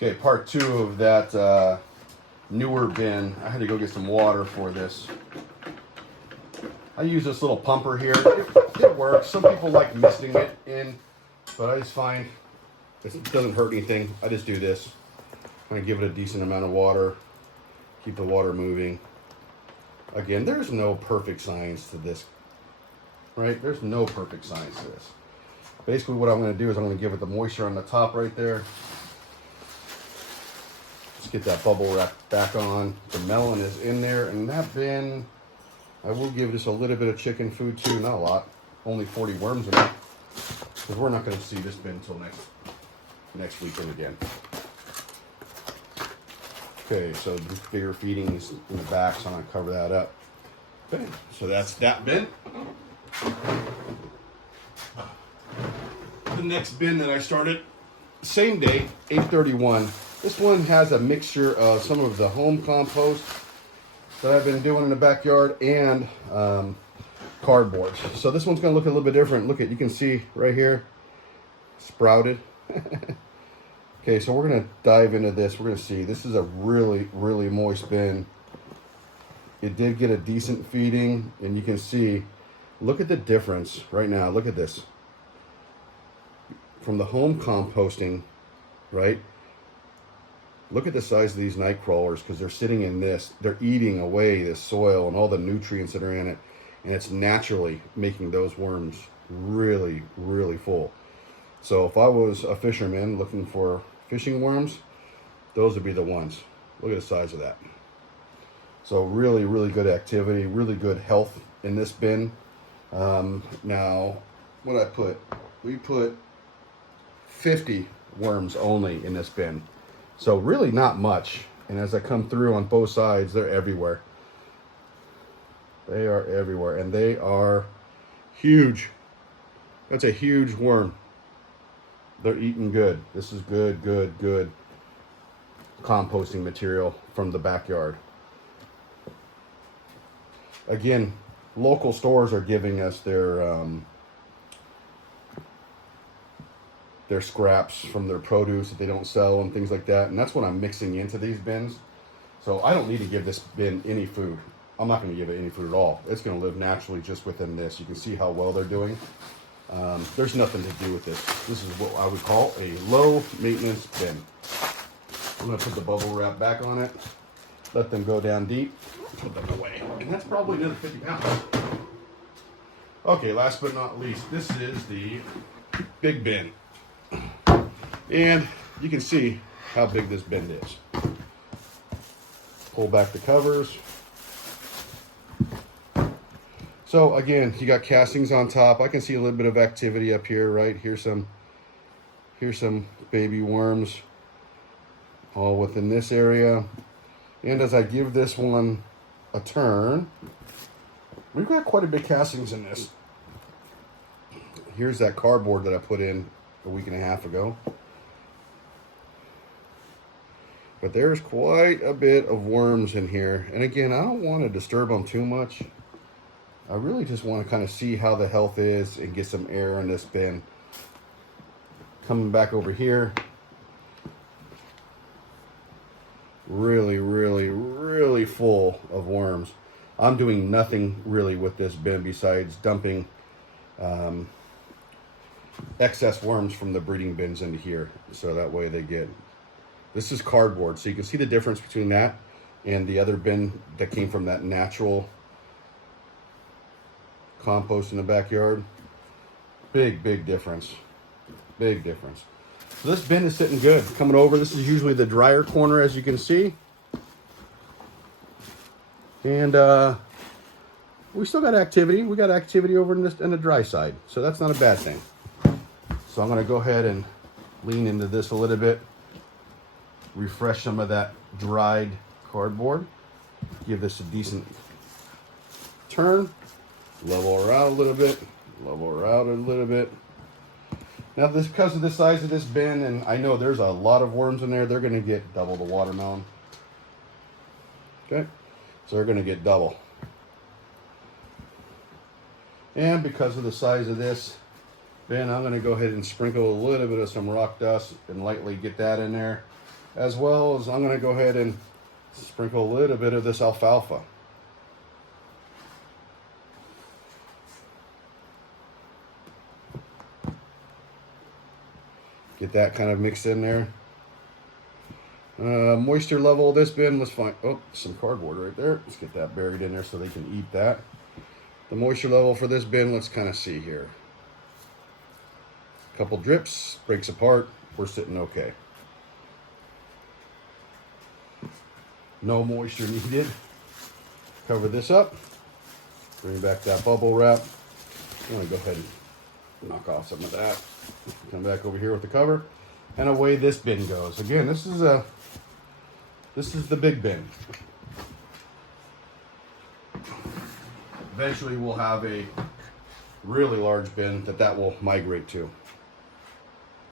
Okay, part two of that newer bin. I had to go get some water for this. I use this little pumper here. It works. Some people like misting it in, but I just find it doesn't hurt anything. I just do this. I'm gonna give it a decent amount of water. Keep the water moving. Again, there's no perfect science to this, right? There's no perfect science to this. Basically, what I'm gonna do is I'm gonna give it the moisture on the top right there. Let's get that bubble wrap back on. The melon is in there, and that bin, I will give just a little bit of chicken food too, not a lot. Only 40 worms in it, because we're not going to see this bin until next weekend again. Okay, so bigger feedings in the back, so I'm going to cover that up. Okay, so that's that bin. The next bin that I started, same day, 8/31. This one has a mixture of some of the home compost that I've been doing in the backyard and cardboard. So this one's going to look a little bit different. Look at, you can see right here, sprouted. Okay, so we're going to dive into this. We're going to see. This is a really, really moist bin. It did get a decent feeding, and you can see, look at the difference right now. Look at this. From the home composting, right? Look at the size of these night crawlers, because they're sitting in this. They're eating away this soil and all the nutrients that are in it. And it's naturally making those worms really, really full. So if I was a fisherman looking for fishing worms, those would be the ones. Look at the size of that. So really, really good activity, really good health in this bin. Now, what I put? We put 50 worms only in this bin. So really not much. And as I come through on both sides, they're everywhere. They are everywhere. And they are huge. That's a huge worm. They're eating good. This is good, good, good composting material from the backyard. Again, local stores are giving us their scraps from their produce that they don't sell and things like that. And that's what I'm mixing into these bins. So I don't need to give this bin any food. I'm not going to give it any food at all. It's going to live naturally just within this. You can see how well they're doing. There's nothing to do with this. This is what I would call a low maintenance bin. I'm going to put the bubble wrap back on it. Let them go down deep. Put them away. And that's probably another 50 pounds. Okay, last but not least, this is the big bin. And you can see how big this bin is. Pull back the covers. So again, you got castings on top. I can see a little bit of activity up here, right? Here's some baby worms all within this area. And as I give this one a turn, we've got quite a bit of castings in this. Here's that cardboard that I put in a week and a half ago. But there's quite a bit of worms in here. And again, I don't want to disturb them too much. I really just want to kind of see how the health is and get some air in this bin. Coming back over here. Really, really, really full of worms. I'm doing nothing really with this bin besides dumping excess worms from the breeding bins into here. So that way they get... This is cardboard, so you can see the difference between that and the other bin that came from that natural compost in the backyard. Big, big difference. Big difference. So this bin is sitting good. Coming over, this is usually the drier corner, as you can see. And we still got activity. We got activity over in the dry side, so that's not a bad thing. So I'm going to go ahead and lean into this a little bit. Refresh some of that dried cardboard. Give this a decent turn. Level her out a little bit. Level her out a little bit. Now, this, because of the size of this bin, and I know there's a lot of worms in there, they're going to get double the watermelon. Okay? So they're going to get double. And because of the size of this bin, I'm going to go ahead and sprinkle a little bit of some rock dust and lightly get that in there. as well as I'm going to go ahead and sprinkle a little bit of this alfalfa. Get that kind of mixed in there. Moisture level of this bin, let's find, oh, some cardboard right there. Let's get that buried in there so they can eat that. The moisture level for this bin, let's kind of see here. A couple drips, breaks apart, we're sitting okay. No moisture needed. Cover this up. Bring back that bubble wrap. I'm gonna go ahead and knock off some of that. Come back over here with the cover, and away this bin goes. Again, this is the big bin. Eventually, we'll have a really large bin that will migrate to.